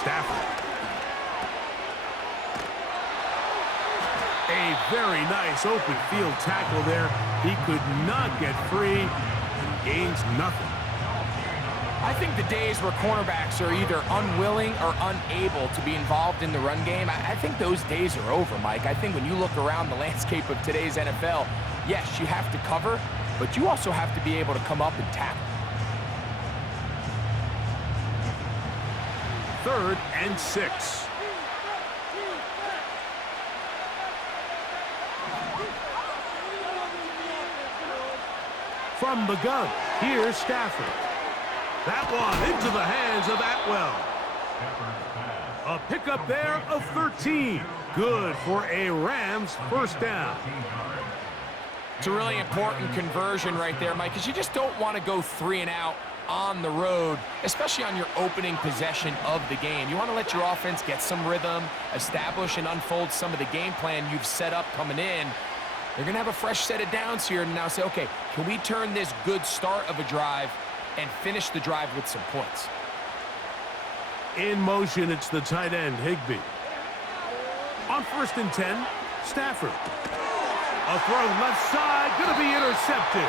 Stafford. A very nice open field tackle there. He could not get free and gains nothing. I think the days where cornerbacks are either unwilling or unable to be involved in the run game, I think those days are over, Mike. I think when you look around the landscape of today's NFL, yes, you have to cover, but you also have to be able to come up and tackle. 3rd and 6. From the gun, here's Stafford. That one into the hands of Atwell. A pickup there of 13. Good for a Rams first down. It's a really important conversion right there, Mike, because you just don't want to go 3 and out on the road, especially on your opening possession of the game. You want to let your offense get some rhythm, establish and unfold some of the game plan you've set up coming in. They're going to have a fresh set of downs here and now say, okay, can we turn this good start of a drive and finish the drive with some points? In motion, it's the tight end, Higbee. On 1st and 10, Stafford. A throw left side, going to be intercepted.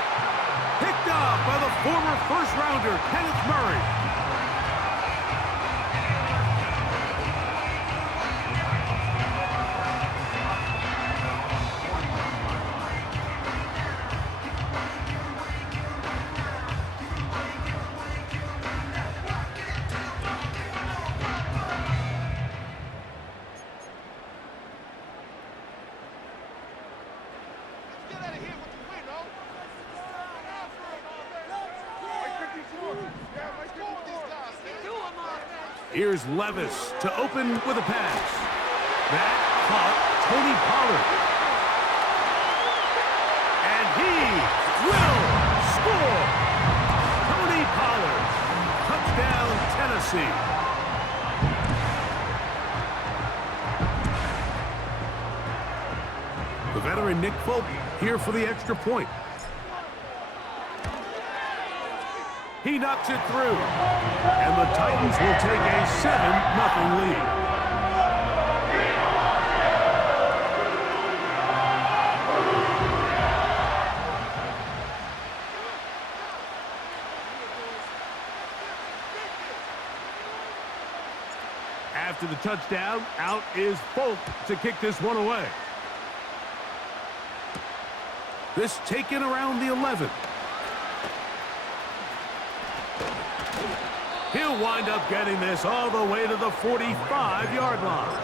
Picked off by the former first-rounder, Kenneth Murray. Here's Levis to open with a pass. That caught Tony Pollard. And he will score. Tony Pollard. Touchdown, Tennessee. The veteran Nick Folk here for the extra point. He knocks it through, and the Titans will take a 7-0 lead. After the touchdown, out is Folk to kick this one away. This taken around the 11. He'll wind up getting this all the way to the 45-yard line.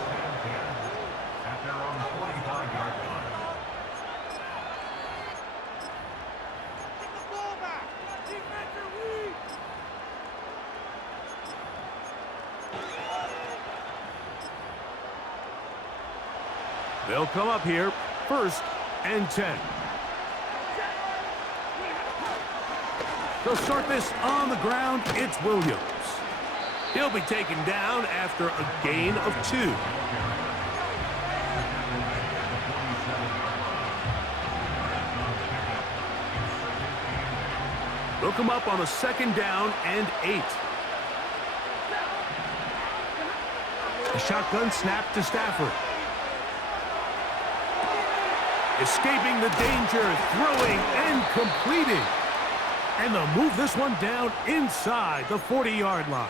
They'll come up here, 1st and 10. They'll start this on the ground. It's Williams. He'll be taken down after a gain of 2. They'll come up on a 2nd down and 8. A shotgun snap to Stafford. Escaping the danger, throwing and completing. And they'll move this one down inside the 40-yard line.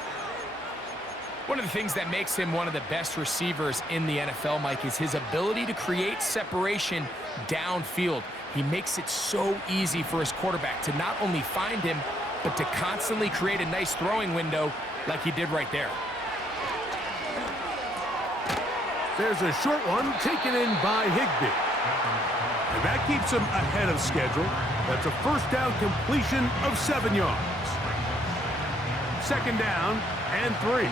One of the things that makes him one of the best receivers in the NFL, Mike, is his ability to create separation downfield. He makes it so easy for his quarterback to not only find him, but to constantly create a nice throwing window like he did right there. There's a short one taken in by Higbee. And that keeps him ahead of schedule. That's a first down completion of 7 yards. 2nd down and 3.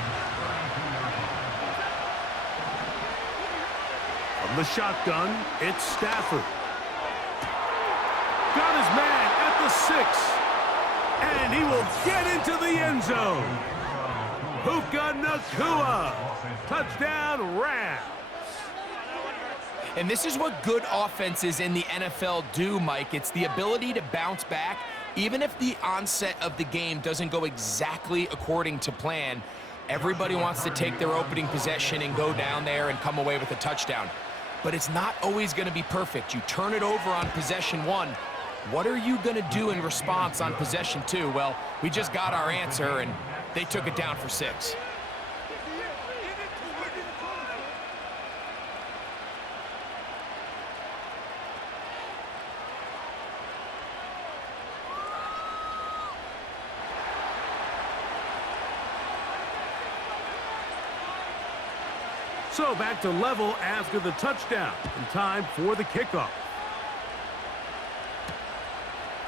From the shotgun, it's Stafford. Got his man at the 6. And he will get into the end zone. Puka Nacua. Touchdown, Rams. And this is what good offenses in the NFL do, Mike. It's the ability to bounce back, even if the onset of the game doesn't go exactly according to plan. Everybody wants to take their opening possession and go down there and come away with a touchdown. But it's not always going to be perfect. You turn it over on possession 1. What are you going to do in response on possession 2? Well, we just got our answer, and they took it down for 6. So back to level after the touchdown, and time for the kickoff.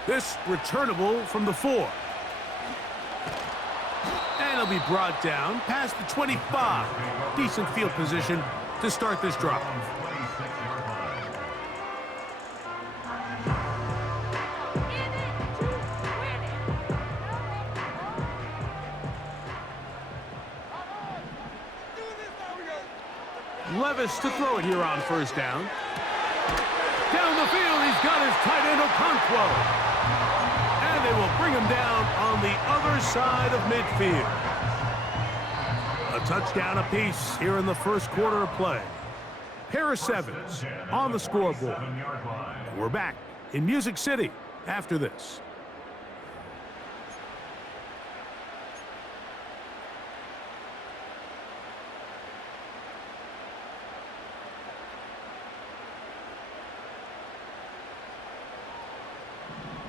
This returnable from the 4. And it'll be brought down past the 25. Decent field position to start this drive. Levis to throw it here on first down. Down the field, he's got his tight end Okonkwo. And they will bring him down on the other side of midfield. A touchdown apiece here in the first quarter of play. Pair of 7s on the scoreboard. And we're back in Music City after this.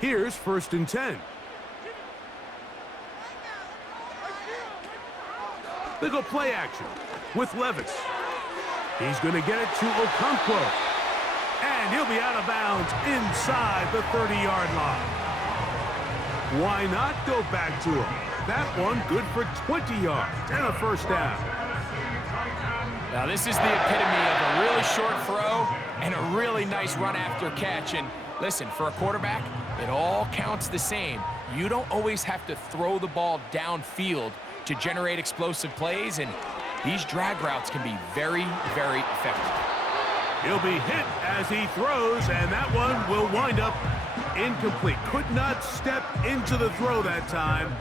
Here's 1st and 10. They go play action with Levis. He's going to get it to Okonkwo. And he'll be out of bounds inside the 30-yard line. Why not go back to him? That one good for 20 yards and a first down. Now this is the epitome of a really short throw and a really nice run after catch. And listen, for a quarterback, it all counts the same. You don't always have to throw the ball downfield to generate explosive plays, and these drag routes can be very, very effective. He'll be hit as he throws, and that one will wind up incomplete. Could not step into the throw that time.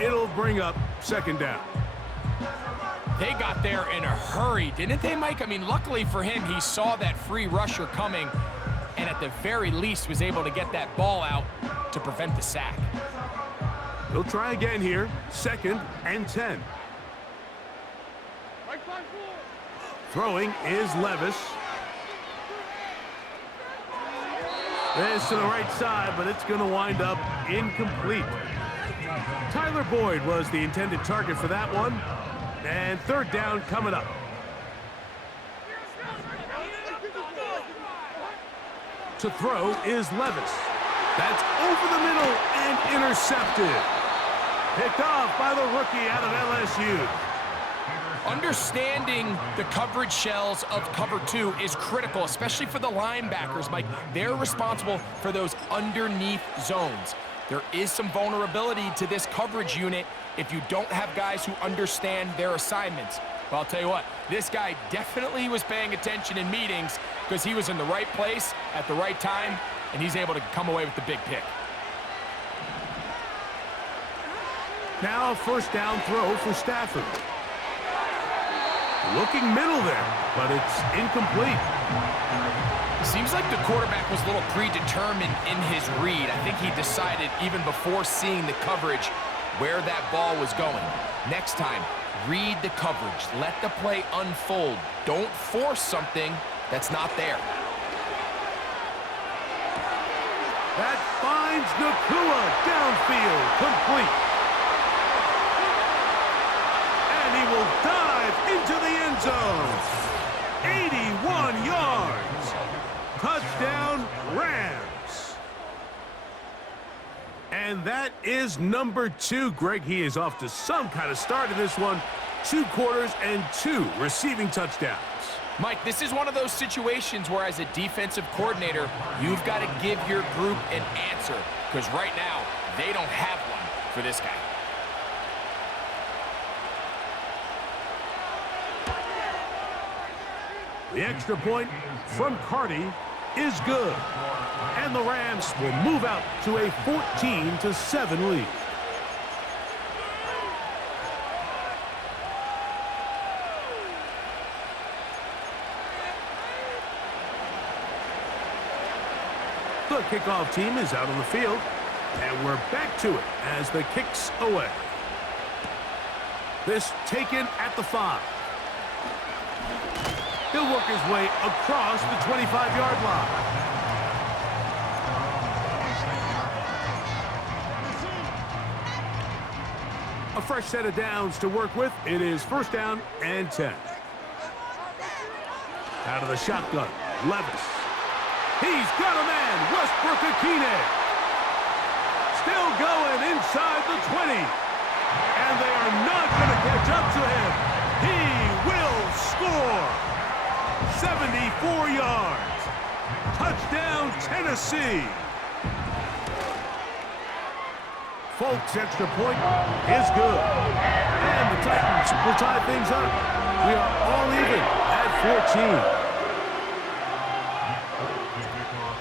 It'll bring up 2nd down. They got there in a hurry, didn't they, Mike? I mean, luckily for him, he saw that free rusher coming, and at the very least was able to get that ball out to prevent the sack. He'll try again here. 2nd and 10. Throwing is Levis. This to the right side, but it's going to wind up incomplete. Tyler Boyd was the intended target for that one. And 3rd down coming up. To throw is Levis. That's over the middle and intercepted. Picked off by the rookie out of LSU. Understanding the coverage shells of cover 2 is critical, especially for the linebackers, Mike. They're responsible for those underneath zones. There is some vulnerability to this coverage unit if you don't have guys who understand their assignments. But I'll tell you what, this guy definitely was paying attention in meetings because he was in the right place at the right time, and he's able to come away with the big pick. Now a 1st down throw for Stafford. Looking middle there, but it's incomplete. Seems like the quarterback was a little predetermined in his read. I think he decided even before seeing the coverage where that ball was going. Next time, read the coverage. Let the play unfold. Don't force something that's not there. That finds Nacua downfield, complete. And he will dive into the end zone. 81 yards. Touchdown, Rams. And that is number 2. Greg, he is off to some kind of start in this one. 2 quarters and 2 receiving touchdowns. Mike, this is one of those situations where as a defensive coordinator, you've got to give your group an answer. Because right now, they don't have one for this guy. The extra point from Carty is good. And the Rams will move out to a 14-7 lead. The kickoff team is out on the field, and we're back to it as the kick's away. This taken at the 5. He'll work his way across the 25-yard line. A fresh set of downs to work with. It is 1st down and 10. Out of the shotgun, Levis. He's got a man, Westbrook-Ikhine. Still going inside the 20. And they are not going to catch up to him. He will score. 74 yards. Touchdown, Tennessee. Folks, extra point is good. And the Titans will tie things up. We are all even at 14.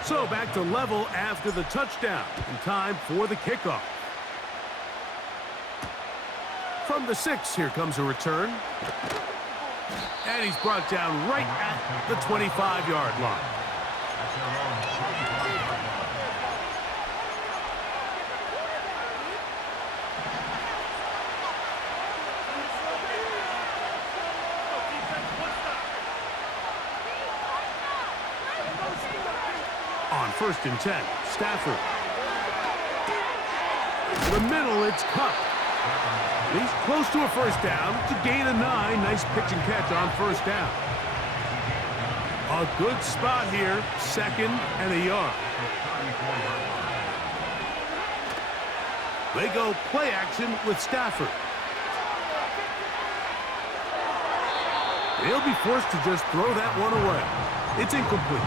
So back to level after the touchdown. And time for the kickoff. From the 6, here comes a return. And he's brought down right at the 25-yard line. On 1st and 10, Stafford. The middle, it's Kupp. He's close to a 1st down to gain a 9. Nice pitch and catch on 1st down. A good spot here, 2nd and a yard. They go play action with Stafford. He'll be forced to just throw that one away. It's incomplete.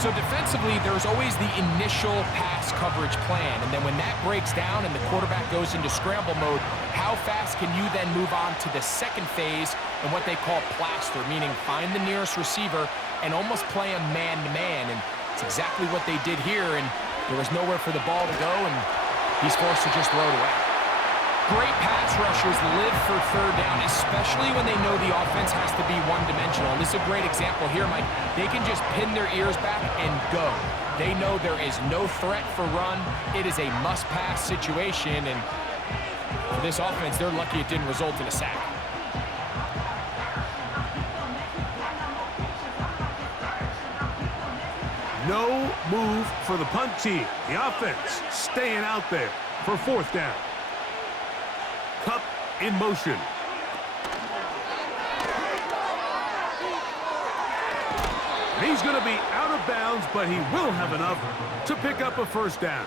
So defensively, there's always the initial pass coverage plan, and then when that breaks down and the quarterback goes into scramble mode, how fast can you then move on to the second phase and what they call plaster, meaning find the nearest receiver and almost play him man-to-man, and it's exactly what they did here, and there was nowhere for the ball to go, and he's forced to just throw it away. Great pass rushers live for 3rd down, especially when they know the offense has to be one-dimensional. And this is a great example here, Mike. They can just pin their ears back and go. They know there is no threat for run. It is a must-pass situation, and for this offense, they're lucky it didn't result in a sack. No move for the punt team. The offense staying out there for 4th down. Kupp in motion. He's going to be out of bounds, but he will have enough to pick up a 1st down.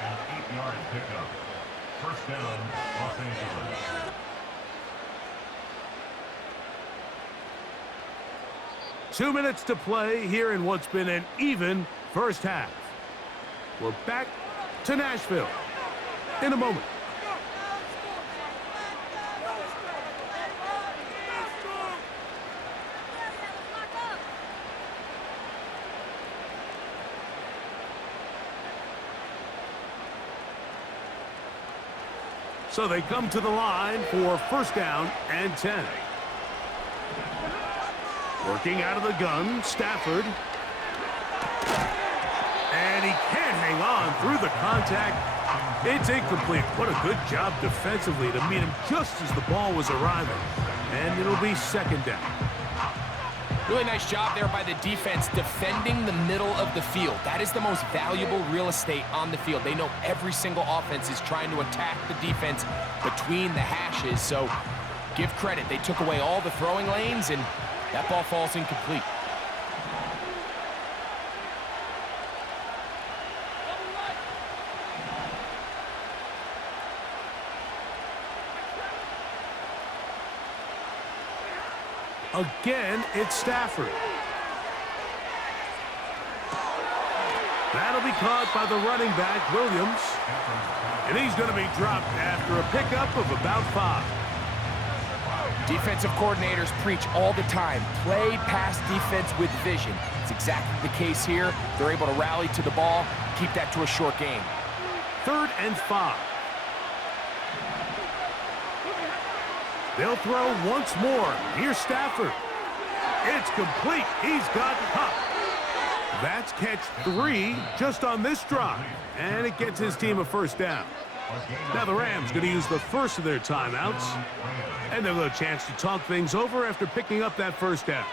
An 8-yard pickup. 1st down, Los Angeles. Two minutes to play here in what's been an even 1st half. We're back to Nashville in a moment. So they come to the line for 1st down and 10. Working out of the gun, Stafford. And he can't hang on through the contact. It's incomplete. What a good job defensively to meet him just as the ball was arriving. And it'll be 2nd down. Really nice job there by the defense defending the middle of the field. That is the most valuable real estate on the field. They know every single offense is trying to attack the defense between the hashes. So give credit. They took away all the throwing lanes, and that ball falls incomplete. Again, it's Stafford. That'll be caught by the running back, Williams. And he's going to be dropped after a pickup of about 5. Defensive coordinators preach all the time, play pass defense with vision. It's exactly the case here. They're able to rally to the ball, keep that to a short game. 3rd and 5. They'll throw once more. Here's Stafford. It's complete. He's got Kupp. That's catch 3 just on this drive, and it gets his team a first down. Now the Rams going to use the first of their timeouts, and they'll have a chance to talk things over after picking up that first down.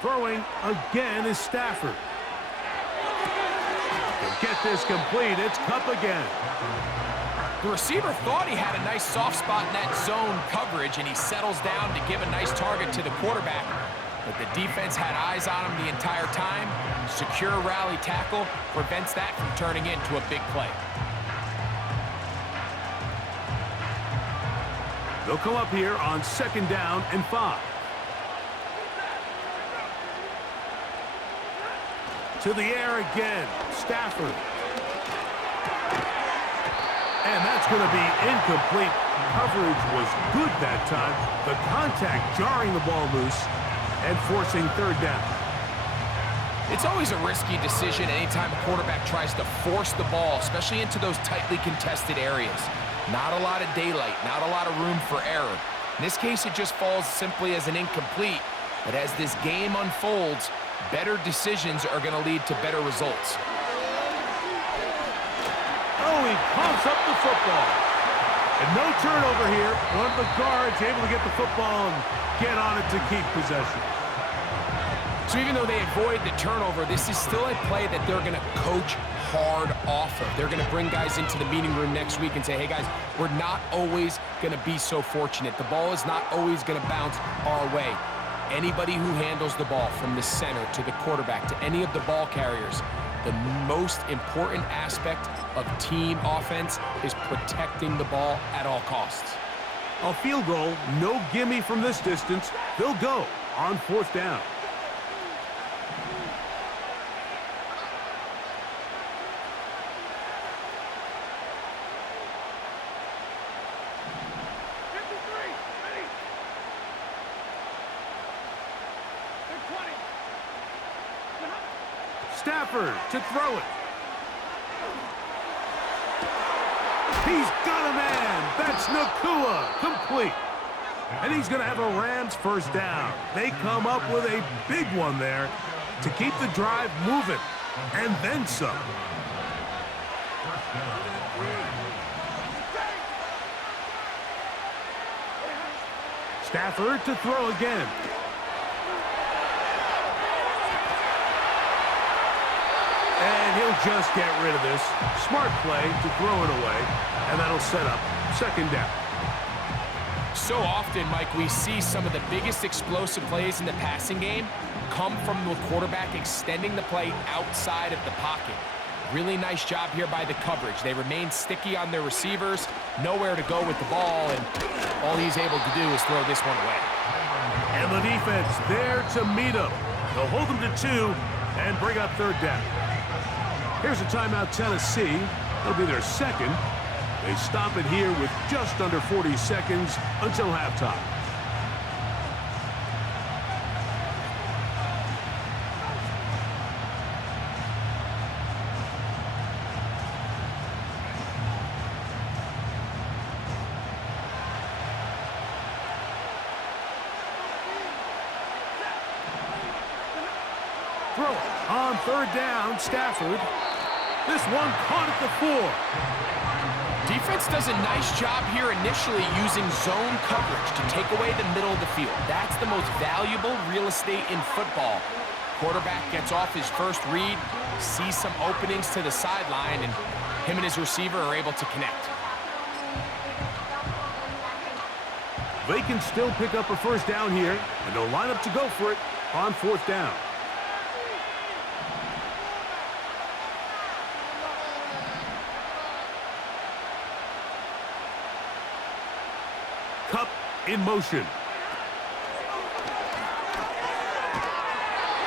Throwing again is Stafford. He'll get this complete. It's Kupp again. The receiver thought he had a nice soft spot in that zone coverage, and he settles down to give a nice target to the quarterback. But the defense had eyes on him the entire time. Secure rally tackle prevents that from turning into a big play. They'll come up here on 2nd down and 5. To the air again, Stafford. And that's going to be incomplete. Coverage was good that time. The contact jarring the ball loose and forcing 3rd down. It's always a risky decision anytime a quarterback tries to force the ball, especially into those tightly contested areas. Not a lot of daylight, not a lot of room for error. In this case, it just falls simply as an incomplete. But as this game unfolds, better decisions are going to lead to better results. Oh, he pumps up the football. And no turnover here. One of the guards able to get the football and get on it to keep possession. So even though they avoid the turnover, this is still a play that they're going to coach hard off of. They're going to bring guys into the meeting room next week and say, hey guys, we're not always going to be so fortunate. The ball is not always going to bounce our way. Anybody who handles the ball from the center to the quarterback to any of the ball carriers, the most important aspect of team offense is protecting the ball at all costs. A field goal, no gimme from this distance. They'll go on 4th down. Stafford to throw it. He's got a man. That's Nacua. Complete. And he's going to have a Rams first down. They come up with a big one there to keep the drive moving. And then some. Stafford to throw again. And he'll just get rid of this. Smart play to throw it away, and that'll set up 2nd down. So often, Mike, we see some of the biggest explosive plays in the passing game come from the quarterback extending the play outside of the pocket. Really nice job here by the coverage. They remain sticky on their receivers, nowhere to go with the ball, and all he's able to do is throw this one away. And the defense there to meet him. They'll hold him to 2 and bring up 3rd down. Here's a timeout, Tennessee. It'll be their 2nd. They stop it here with just under 40 seconds until halftime. Throw it on 3rd down, Stafford. This one caught at the 4. Defense does a nice job here initially using zone coverage to take away the middle of the field. That's the most valuable real estate in football. Quarterback gets off his first read, sees some openings to the sideline, and him and his receiver are able to connect. They can still pick up a first down here, and they'll line up to go for it on 4th down. Kupp in motion.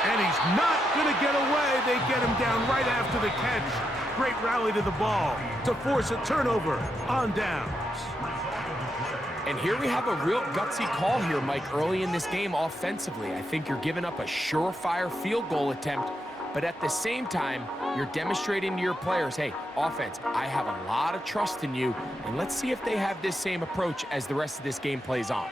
And he's not going to get away. They get him down right after the catch. Great rally to the ball to force a turnover on downs. And here we have a real gutsy call here, Mike, early in this game offensively. I think you're giving up a surefire field goal attempt, but at the same time, you're demonstrating to your players, hey, offense, I have a lot of trust in you, and let's see if they have this same approach as the rest of this game plays on.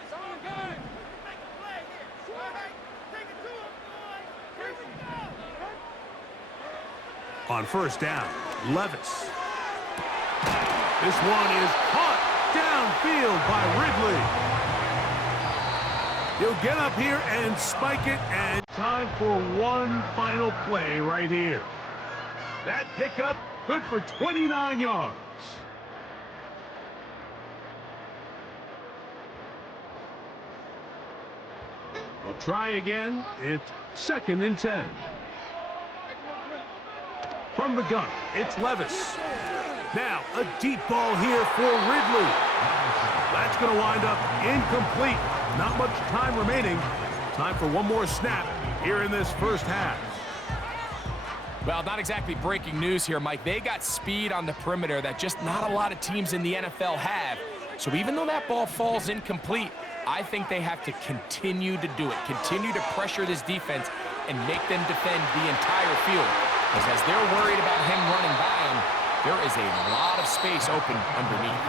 On first down, Levis. This one is caught downfield by Ridley. He'll get up here and spike it, and time for one final play right here. That pickup good for 29 yards. We'll try again. It's 2nd and 10. From the gun, it's Levis. Now, a deep ball here for Ridley. That's going to wind up incomplete. Not much time remaining. Time for one more snap here in this first half. Well, not exactly breaking news here, Mike. They got speed on the perimeter that just not a lot of teams in the NFL have. So even though that ball falls incomplete, I think they have to continue to do it. Continue to pressure this defense and make them defend the entire field. Because as they're worried about him running by him, there is a lot of space open underneath.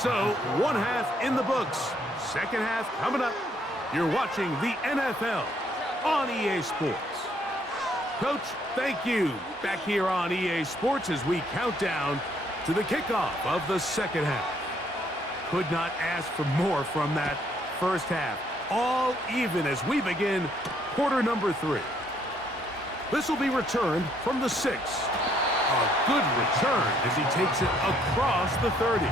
So, one half in the books. Second half coming up. You're watching the NFL on EA Sports. Coach, thank you. Back here on EA Sports as we count down to the kickoff of the second half. Could not ask for more from that first half. All even as we begin quarter number 3. This will be returned from the 6. A good return as he takes it across the 30.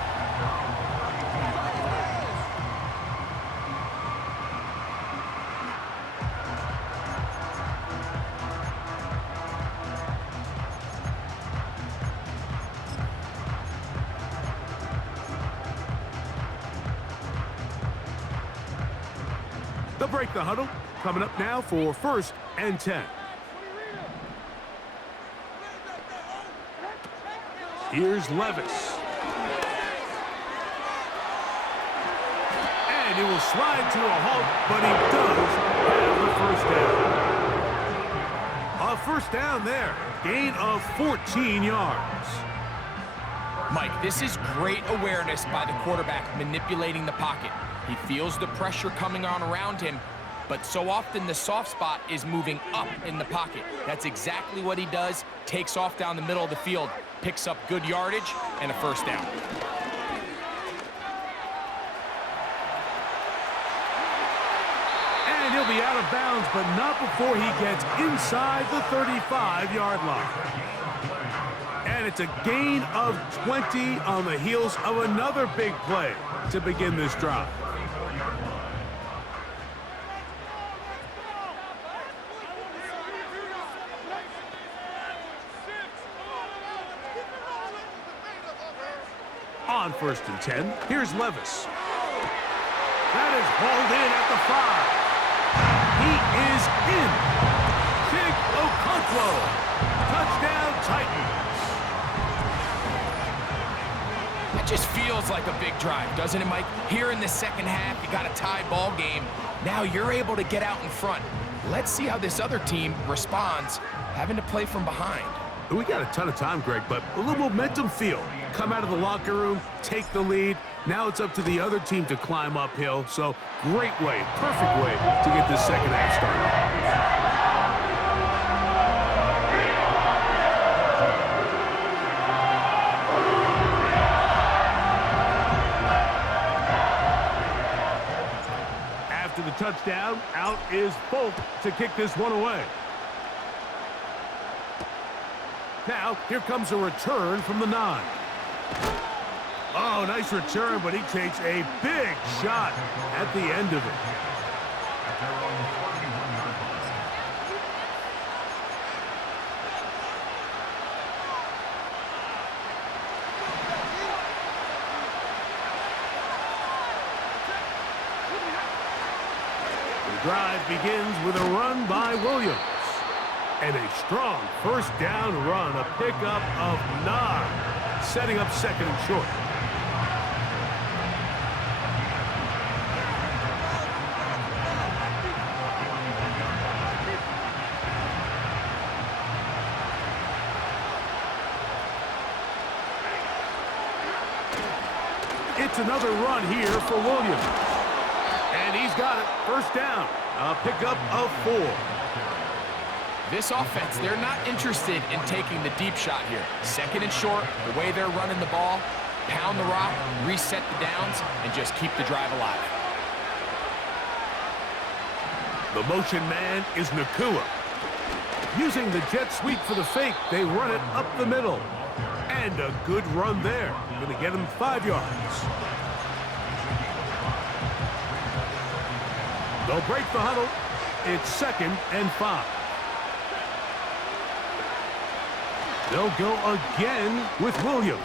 They'll break the huddle. Coming up now for 1st and 10. Here's Levis. And he will slide to a halt, but he does have the first down. A first down there. Gain of 14 yards. Mike, this is great awareness by the quarterback manipulating the pocket. He feels the pressure coming on around him, but so often the soft spot is moving up in the pocket. That's exactly what he does. Takes off down the middle of the field, picks up good yardage, and a first down. And he'll be out of bounds, but not before he gets inside the 35-yard line. And it's a gain of 20 on the heels of another big play to begin this drive. On 1st and 10, here's Levis. That is hauled in at the 5. He is in. Big Okonkwo. Touchdown Titans. It just feels like a big drive, doesn't it, Mike? Here in the second half, you got a tie ball game. Now you're able to get out in front. Let's see how this other team responds, having to play from behind. We got a ton of time, Greg, but a little momentum feel. Come out of the locker room, take the lead. Now it's up to the other team to climb uphill. So great way, perfect way to get this second half started. After the touchdown, out is Folk to kick this one away. Now, here comes a return from the 9. Oh, nice return, but he takes a big shot at the end of it. The drive begins with a run by Williams. And a strong first down run, a pickup of 9, setting up 2nd and short. It's another run here for Williams. And he's got it. First down. A pickup of 4. This offense, they're not interested in taking the deep shot here. Second and short, the way they're running the ball, pound the rock, reset the downs, and just keep the drive alive. The motion man is Nacua. Using the jet sweep for the fake, they run it up the middle. And a good run there. Going to get him 5 yards. They'll break the huddle. It's 2nd and 5. They'll go again with Williams.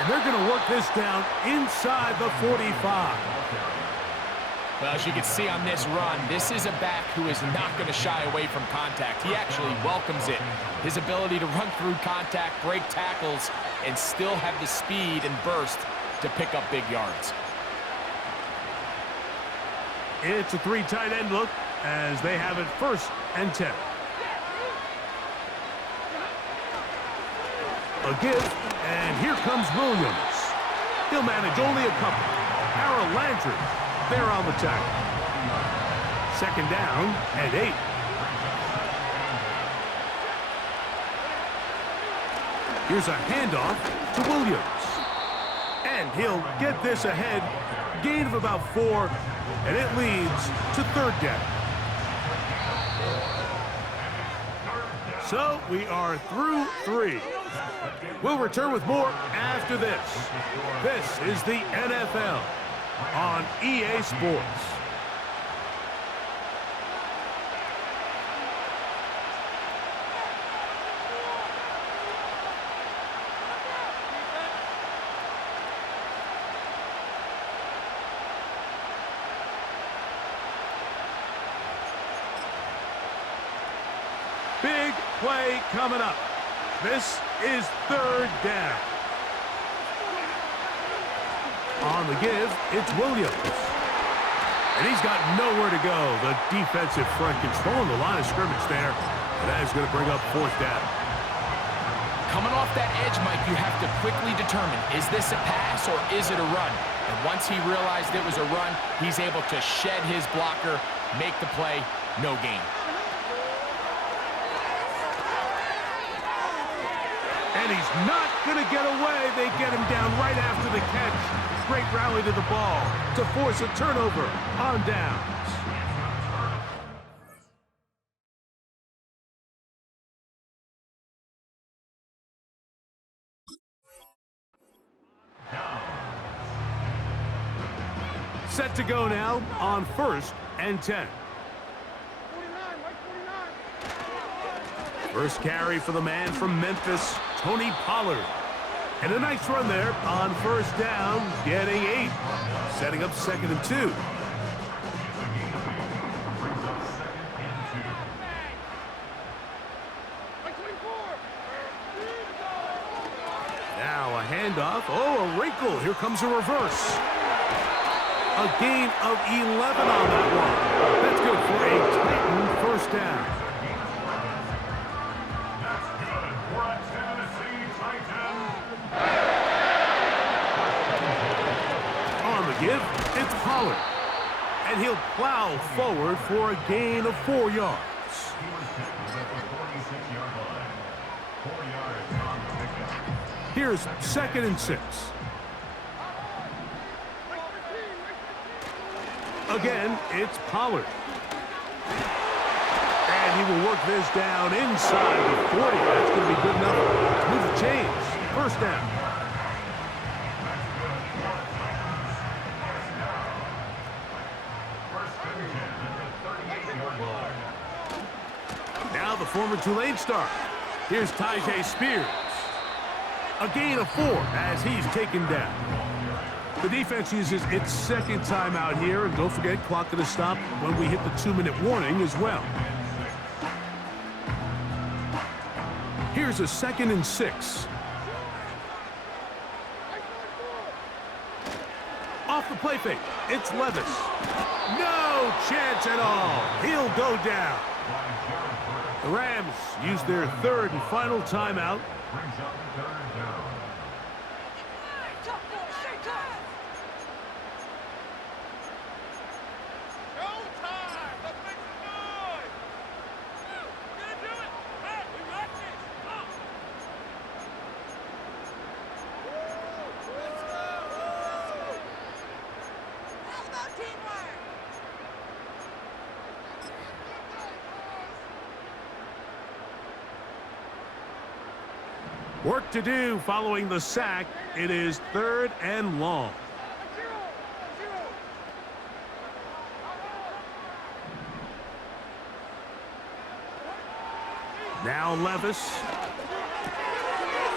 And they're going to work this down inside the 45. Well, as you can see on this run, this is a back who is not going to shy away from contact. He actually welcomes it. His ability to run through contact, break tackles, and still have the speed and burst to pick up big yards. It's a 3 tight end look as they have it 1st and 10. A give, and here comes Williams. He'll manage only a couple. Harold Landry, there on the tackle. 2nd down and 8. Here's a handoff to Williams. And he'll get this ahead. Gain of about 4, and it leads to 3rd down. So we are through 3. We'll return with more after this. This is the NFL on EA Sports. Big play coming up. This is 3rd down. On the give, it's Williams. And he's got nowhere to go. The defensive front controlling the line of scrimmage there. And that is going to bring up 4th down. Coming off that edge, Mike, you have to quickly determine, is this a pass or is it a run? And once he realized it was a run, he's able to shed his blocker, make the play, no gain. And he's not going to get away. They get him down right after the catch. Great rally to the ball to force a turnover on downs. Set to go now on 1st and 10. First carry for the man from Memphis, Tony Pollard. And a nice run there on 1st down, getting 8. Setting up 2nd and 2. Now a handoff. Oh, a wrinkle. Here comes a reverse. A gain of 11 on that one. That's good for a Titan 1st down. Give, it's Pollard. And he'll plow forward for a gain of 4 yards. Here's 2nd and 6. Again, it's Pollard. And he will work this down inside the 40. That's going to be good enough to move the chains. 1st down. Now the former Tulane star. Here's Tyjae Spears. A gain of 4 as he's taken down. The defense uses its 2nd timeout here, and don't forget, clock going to stop when we hit the 2-minute warning as well. Here's a 2nd and 6. Off the play fake, it's Levis. No chance at all. He'll go down. The Rams use their 3rd and final timeout. Work to do following the sack. It is 3rd and long. Now Levis.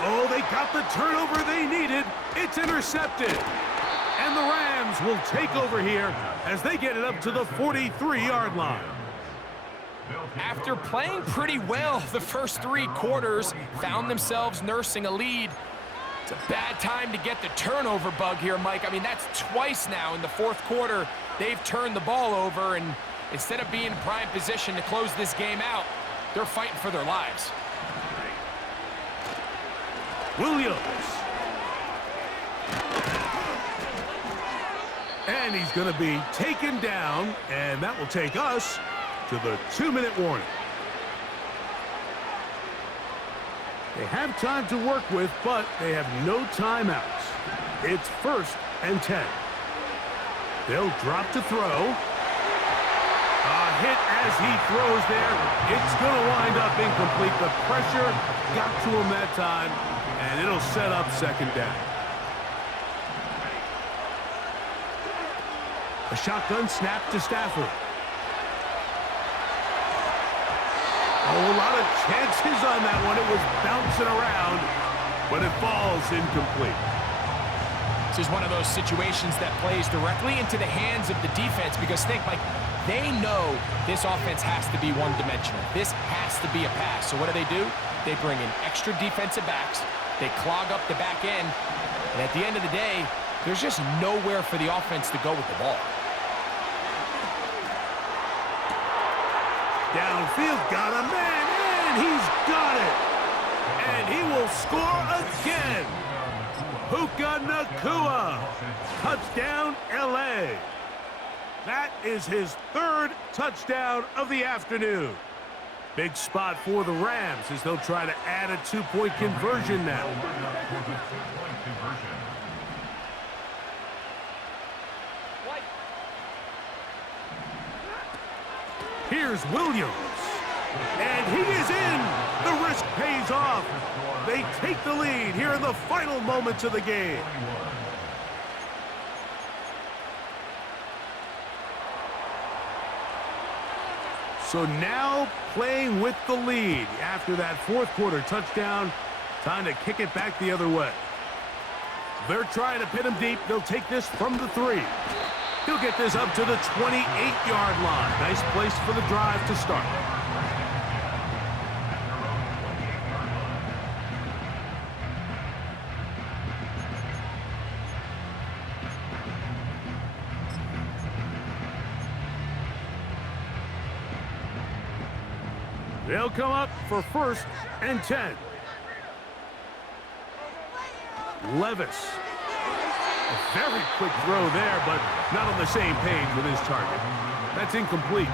Oh, they got the turnover they needed. It's intercepted. And the Rams will take over here as they get it up to the 43-yard line. After playing pretty well the first 3 quarters, found themselves nursing a lead. It's a bad time to get the turnover bug here, Mike. I mean, that's twice now in the 4th quarter. They've turned the ball over, and instead of being in prime position to close this game out, they're fighting for their lives. Williams. And he's going to be taken down, and that will take us to the 2-minute warning. They have time to work with, but they have no timeouts. It's 1st and 10. They'll drop to throw. A hit as he throws there. It's going to wind up incomplete. The pressure got to him that time, and it'll set up 2nd down. A shotgun snap to Stafford. Oh, a lot of chances on that one. It was bouncing around, but it falls incomplete. This is one of those situations that plays directly into the hands of the defense because think, Mike, they know this offense has to be one-dimensional. This has to be a pass. So what do? They bring in extra defensive backs. They clog up the back end. And at the end of the day, there's just nowhere for the offense to go with the ball. Downfield, got a man, and he's got it. And he will score again. Puka Nacua. Touchdown, L.A. That is his 3rd touchdown of the afternoon. Big spot for the Rams as they'll try to add a 2-point conversion now. Here's Williams. And he is in. The risk pays off. They take the lead here in the final moments of the game. So now playing with the lead after that 4th quarter touchdown. Time to kick it back the other way. They're trying to pin him deep. They'll take this from the 3. He'll get this up to the 28-yard line. Nice place for the drive to start. They'll come up for 1st and 10. Levis. A very quick throw there, but not on the same page with his target. That's incomplete.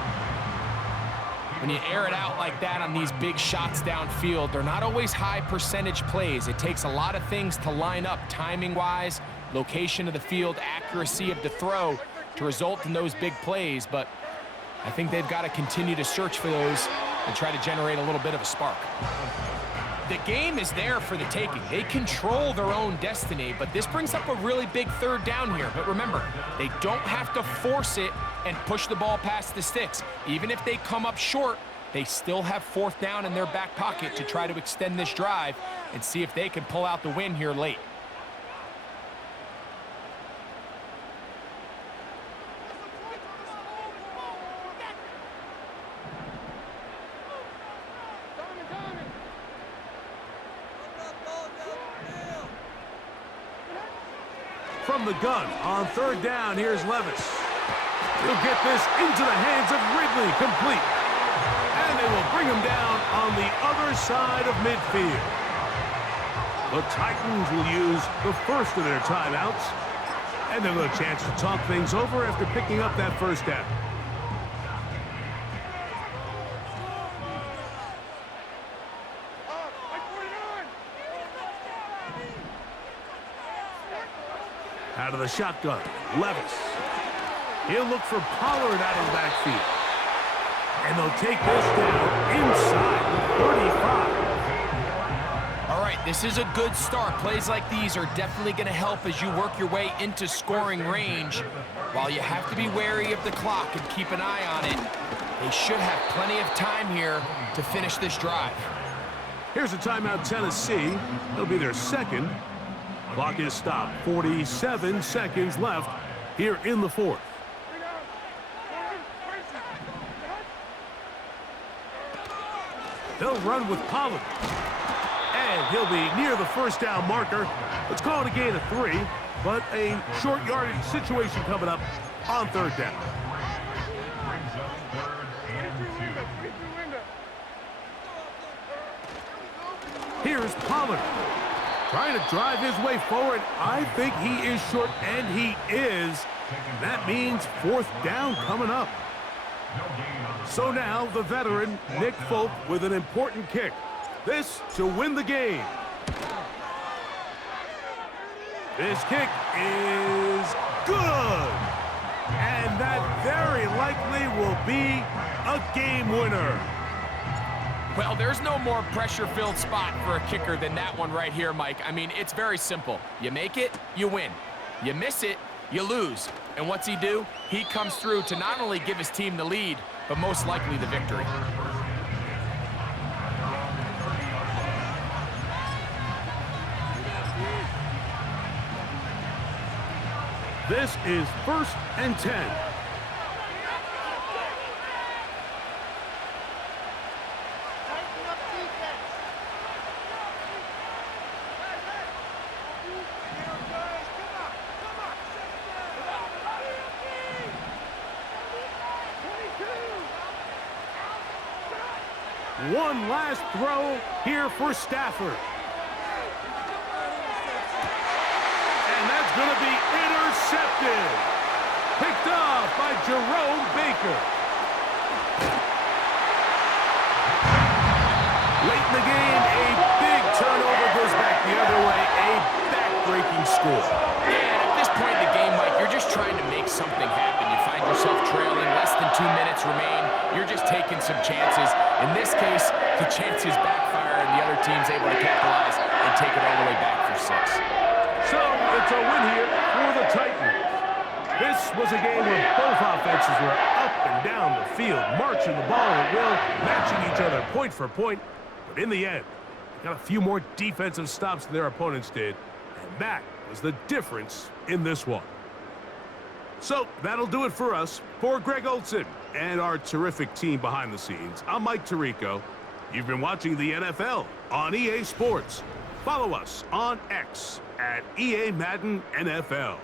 When you air it out like that on these big shots downfield, they're not always high percentage plays. It takes a lot of things to line up timing-wise, location of the field, accuracy of the throw to result in those big plays. But I think they've got to continue to search for those and try to generate a little bit of a spark. The game is there for the taking. They control their own destiny, but this brings up a really big 3rd down here. But remember, they don't have to force it and push the ball past the sticks. Even if they come up short, they still have 4th down in their back pocket to try to extend this drive and see if they can pull out the win here late. From the gun on 3rd down, here's Levis. He'll get this into the hands of Ridley, complete. And they will bring him down on the other side of midfield. The Titans will use the first of their timeouts. And they'll have a chance to talk things over after picking up that 1st down. Out of the shotgun, Levis. He'll look for Pollard out of the backfield. And they'll take this down inside the 35. All right, this is a good start. Plays like these are definitely going to help as you work your way into scoring range. While you have to be wary of the clock and keep an eye on it, they should have plenty of time here to finish this drive. Here's a timeout, Tennessee. It'll be their second. Clock is stopped. 47 seconds left here in the fourth. They'll run with Pollard. And he'll be near the first down marker. Let's call it a gain of 3, but a short yardage situation coming up on third down. Brings up third and 2. Here's Pollard. Trying to drive his way forward. I think he is short, and he is. That means fourth down coming up. No gain on the So now the veteran, Nick Folk, with an important kick. This to win the game. This kick is good. And that very likely will be a game winner. Well, there's no more pressure-filled spot for a kicker than that one right here, Mike. I mean, it's very simple. You make it, you win. You miss it, you lose. And what's he do? He comes through to not only give his team the lead, but most likely the victory. This is 1st and 10. One last throw here for Stafford. And that's going to be intercepted. Picked off by Jerome Baker. Late in the game, a big turnover goes back the other way. A back-breaking score. Yeah, and at this point in the game, Mike, you're just trying to make something happen. You find yourself trailing, less than 2 minutes remain. You're just taking some chances. In this case, the chances backfire and the other team's able to capitalize and take it all the way back for 6. So it's a win here for the Titans. This was a game where both offenses were up and down the field, marching the ball at will, matching each other point for point. But in the end, they got a few more defensive stops than their opponents did, and that was the difference in this one. So that'll do it for us. For Greg Olsen and our terrific team behind the scenes, I'm Mike Tirico. You've been watching the NFL on EA Sports. Follow us on X at EA Madden NFL.